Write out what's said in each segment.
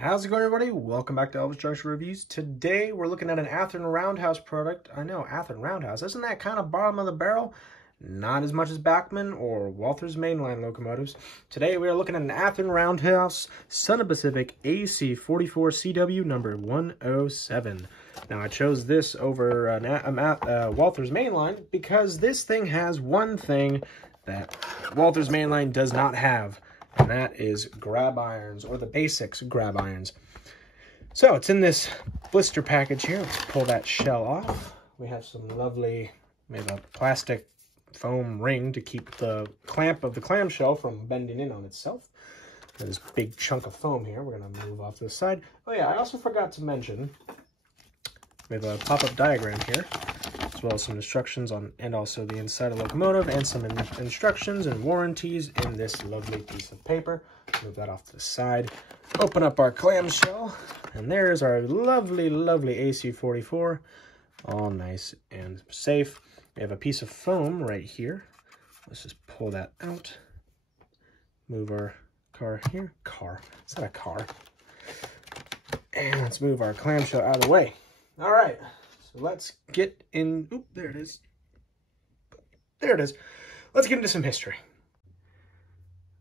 How's it going, everybody? Welcome back to Elvis Junction Reviews. Today we're looking at an Athearn Roundhouse product. I know, Athearn Roundhouse. Isn't that kind of bottom of the barrel? Not as much as Bachmann or Walther's mainline locomotives. Today we are looking at an Athearn Roundhouse Southern Pacific AC44CW number 107. Now I chose this over Walther's mainline because this thing has one thing that Walther's mainline does not have. And that is grab irons, or the basics grab irons. So it's in this blister package here. Let's pull that shell off. We have some lovely, we have a plastic foam ring to keep the clamp of the clamshell from bending in on itself. And this big chunk of foam here, we're going to move off to the side. Oh yeah, I also forgot to mention, we have a pop-up diagram here, as well as some instructions on, and also the inside of the locomotive, and some instructions and warranties in this lovely piece of paper. Move that off to the side. Open up our clamshell, and there's our lovely, lovely AC44, all nice and safe. We have a piece of foam right here. Let's just pull that out. Move our car here. It's not a car. And let's move our clamshell out of the way. All right. So let's get in. Oop, there it is. There it is. Let's get into some history.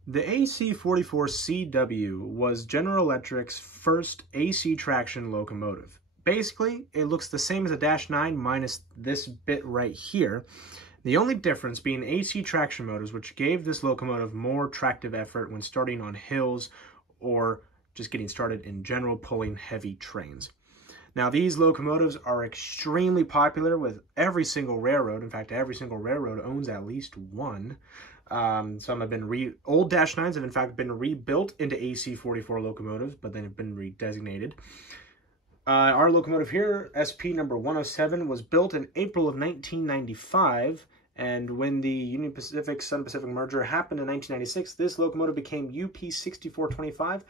The AC44CW was General Electric's first AC traction locomotive. Basically, it looks the same as a Dash 9 minus this bit right here. The only difference being AC traction motors, which gave this locomotive more tractive effort when starting on hills or just getting started in general pulling heavy trains. Now, these locomotives are extremely popular with every single railroad. In fact, every single railroad owns at least one. Some have been old Dash 9s have in fact been rebuilt into AC44 locomotives, but then have been redesignated. Our locomotive here, SP number 107, was built in April of 1995. And when the Union Pacific-Southern Pacific merger happened in 1996, this locomotive became UP6425.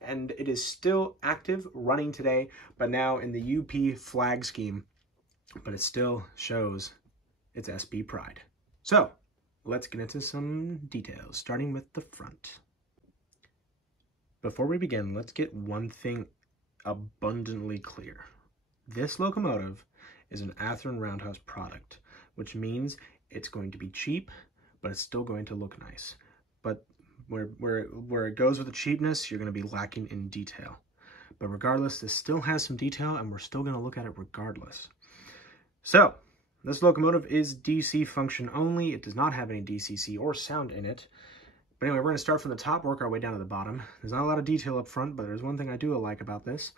And it is still active, running today, but now in the UP flag scheme. But it still shows its SP pride. So, let's get into some details, starting with the front. Before we begin, let's get one thing abundantly clear. This locomotive is an Athearn Roundhouse product, which means it's going to be cheap, but it's still going to look nice. But where it goes with the cheapness, you're going to be lacking in detail. But regardless, this still has some detail, and we're still going to look at it regardless. So, this locomotive is DC function only. It does not have any DCC or sound in it. But anyway, we're going to start from the top, work our way down to the bottom. There's not a lot of detail up front, but there's one thing I do like about this.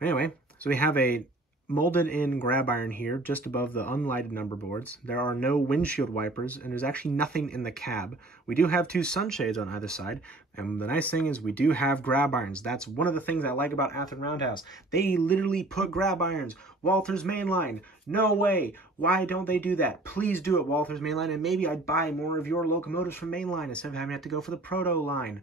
But anyway, so we have a molded in grab iron here just above the unlighted number boards. There are no windshield wipers, and there's actually nothing in the cab. We do have two sunshades on either side, and the nice thing is we do have grab irons. That's one of the things I like about Athearn Roundhouse. They literally put grab irons. Walther's mainline. No way. Why don't they do that? Please do it, Walther's mainline, and maybe I'd buy more of your locomotives from mainline instead of having to go for the proto line.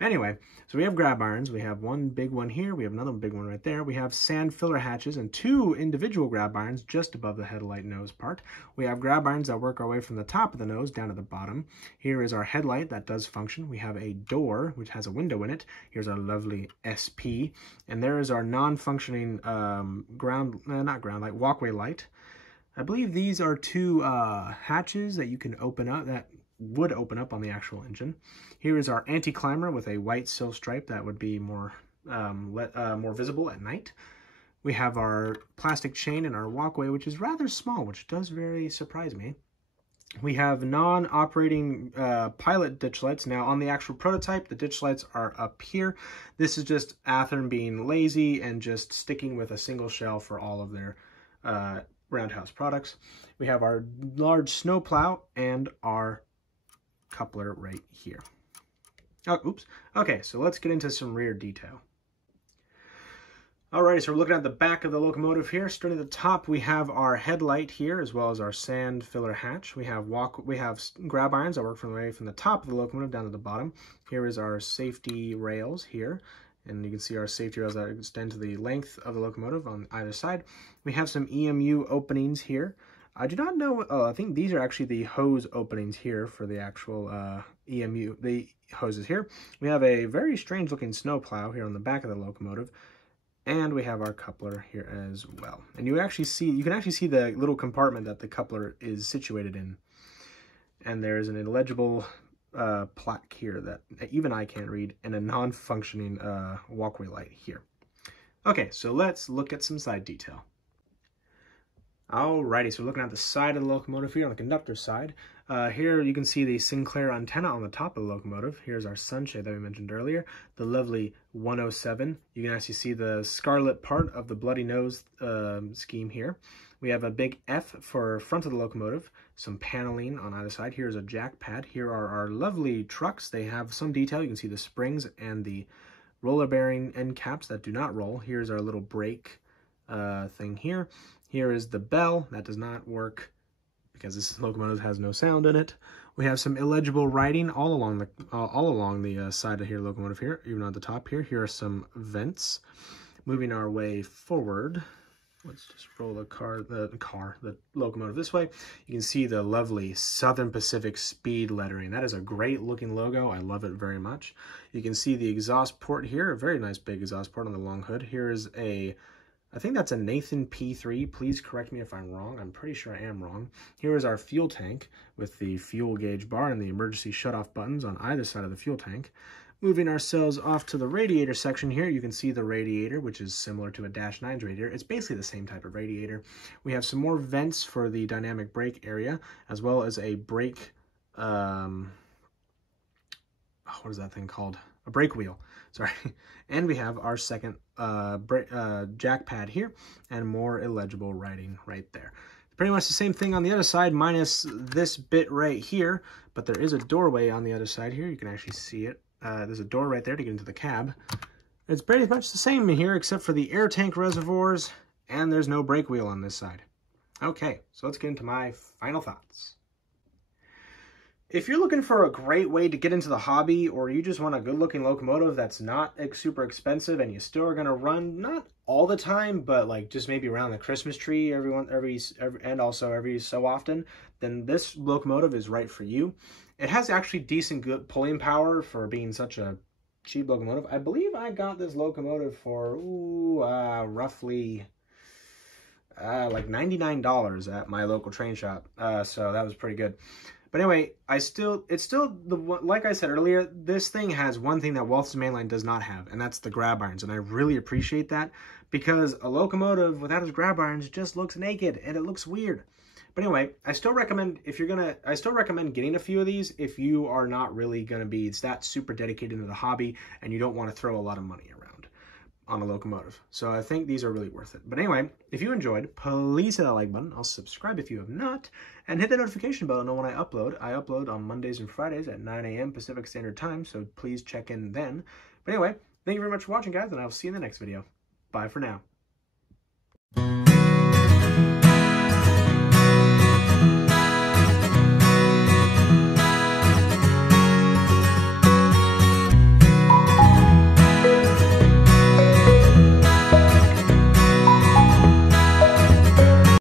Anyway, so we have grab irons. We have one big one here. We have another big one right there. We have sand filler hatches and two individual grab irons just above the headlight nose part. We have grab irons that work our way from the top of the nose down to the bottom. Here is our headlight that does function. We have a door which has a window in it. Here's our lovely SP. And there is our non-functioning walkway light. I believe these are two hatches that you can open up, that would open up on the actual engine. Here is our anti-climber with a white sill stripe that would be more visible at night. We have our plastic chain in our walkway, which is rather small, which does very surprise me. We have non-operating pilot ditch lights. Now, on the actual prototype, the ditch lights are up here. This is just Athearn being lazy and just sticking with a single shell for all of their Roundhouse products. We have our large snow plow and our coupler right here. Oh, oops. Okay, so let's get into some rear detail. Alrighty, so we're looking at the back of the locomotive here. Starting at the top, we have our headlight here, as well as our sand filler hatch. We have grab irons that work from the top of the locomotive down to the bottom. Here is our safety rails here, and you can see our safety rails that extend to the length of the locomotive on either side. We have some EMU openings here. I do not know. I think these are actually the hose openings here for the actual EMU, the hoses here. We have a very strange looking snowplow here on the back of the locomotive. And we have our coupler here as well. And you can actually see the little compartment that the coupler is situated in. And there's an illegible plaque here that even I can't read, and a non-functioning walkway light here. Okay, so let's look at some side detail. Alrighty, so looking at the side of the locomotive here on the conductor side, here you can see the Sinclair antenna on the top of the locomotive. Here's our sunshade that we mentioned earlier, the lovely 107. You can actually see the scarlet part of the bloody nose scheme here. We have a big F for front of the locomotive, some paneling on either side. Here's a jack pad. Here are our lovely trucks. They have some detail. You can see the springs and the roller bearing end caps that do not roll. Here's our little brake thing here. Here is the bell. That does not work because this locomotive has no sound in it. We have some illegible writing all along the side of here locomotive here, even on the top here. Here are some vents. Moving our way forward, let's just roll the locomotive this way. You can see the lovely Southern Pacific speed lettering. That is a great looking logo. I love it very much. You can see the exhaust port here, a very nice big exhaust port on the long hood. Here is I think that's a Nathan P3. Please correct me if I'm wrong. I'm pretty sure I am wrong. Here is our fuel tank with the fuel gauge bar and the emergency shutoff buttons on either side of the fuel tank. Moving ourselves off to the radiator section here, you can see the radiator, which is similar to a Dash 9's radiator. It's basically the same type of radiator. We have some more vents for the dynamic brake area, as well as a brake, what is that thing called? A brake wheel, sorry. And we have our second jack pad here, and more illegible writing right there. Pretty much the same thing on the other side, minus this bit right here, but there is a doorway on the other side here. You can actually see it. There's a door right there to get into the cab. It's pretty much the same in here, except for the air tank reservoirs, and there's no brake wheel on this side. Okay, so let's get into my final thoughts. If you're looking for a great way to get into the hobby, or you just want a good-looking locomotive that's not super expensive and you still are going to run, not all the time, but like just maybe around the Christmas tree and also every so often, then this locomotive is right for you. It has actually decent good pulling power for being such a cheap locomotive. I believe I got this locomotive for roughly like $99 at my local train shop, so that was pretty good. But anyway, like I said earlier, this thing has one thing that Walth's mainline does not have, and that's the grab irons. And I really appreciate that, because a locomotive without its grab irons just looks naked and it looks weird. But anyway, I still recommend getting a few of these if you are not really gonna be that super dedicated to the hobby and you don't want to throw a lot of money around on a locomotive. So I think these are really worth it. But anyway, if you enjoyed, please hit that like button. I'll subscribe if you have not, and hit the notification bell to know when I upload. I upload on Mondays and Fridays at 9 a.m. Pacific Standard Time, so please check in then. But anyway, thank you very much for watching, guys, and I'll see you in the next video. Bye for now.